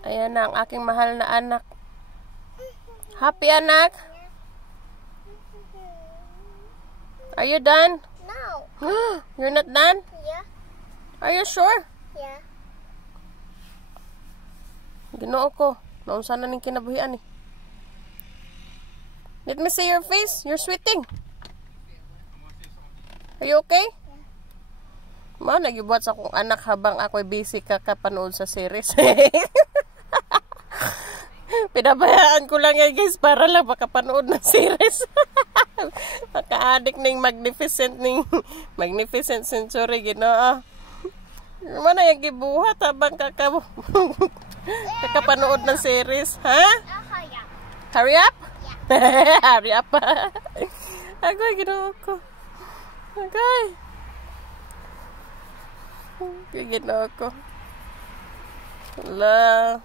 Ayan na ang aking mahal na anak. Happy, anak? Are you done? No. You're not done? Yeah. Are you sure? Yeah. Ginoo ko. Naunsa na ning kinabuhian eh. Let me see your face. You're sweating. Are you okay? Ma, nagibuhat sa akong anak habang ako'y busy kakapanood sa series. Pinabayaan ko lang yan guys para lang makapanood ng series. Maka-addict ng Magnificent Century, Ginoo. Mana yung gibuhat habang kakapanood ng series, ha? Hurry up? Yeah. Hurry up. Agoy, Ginoo ko. Agoy. Ginoo ko. Hala.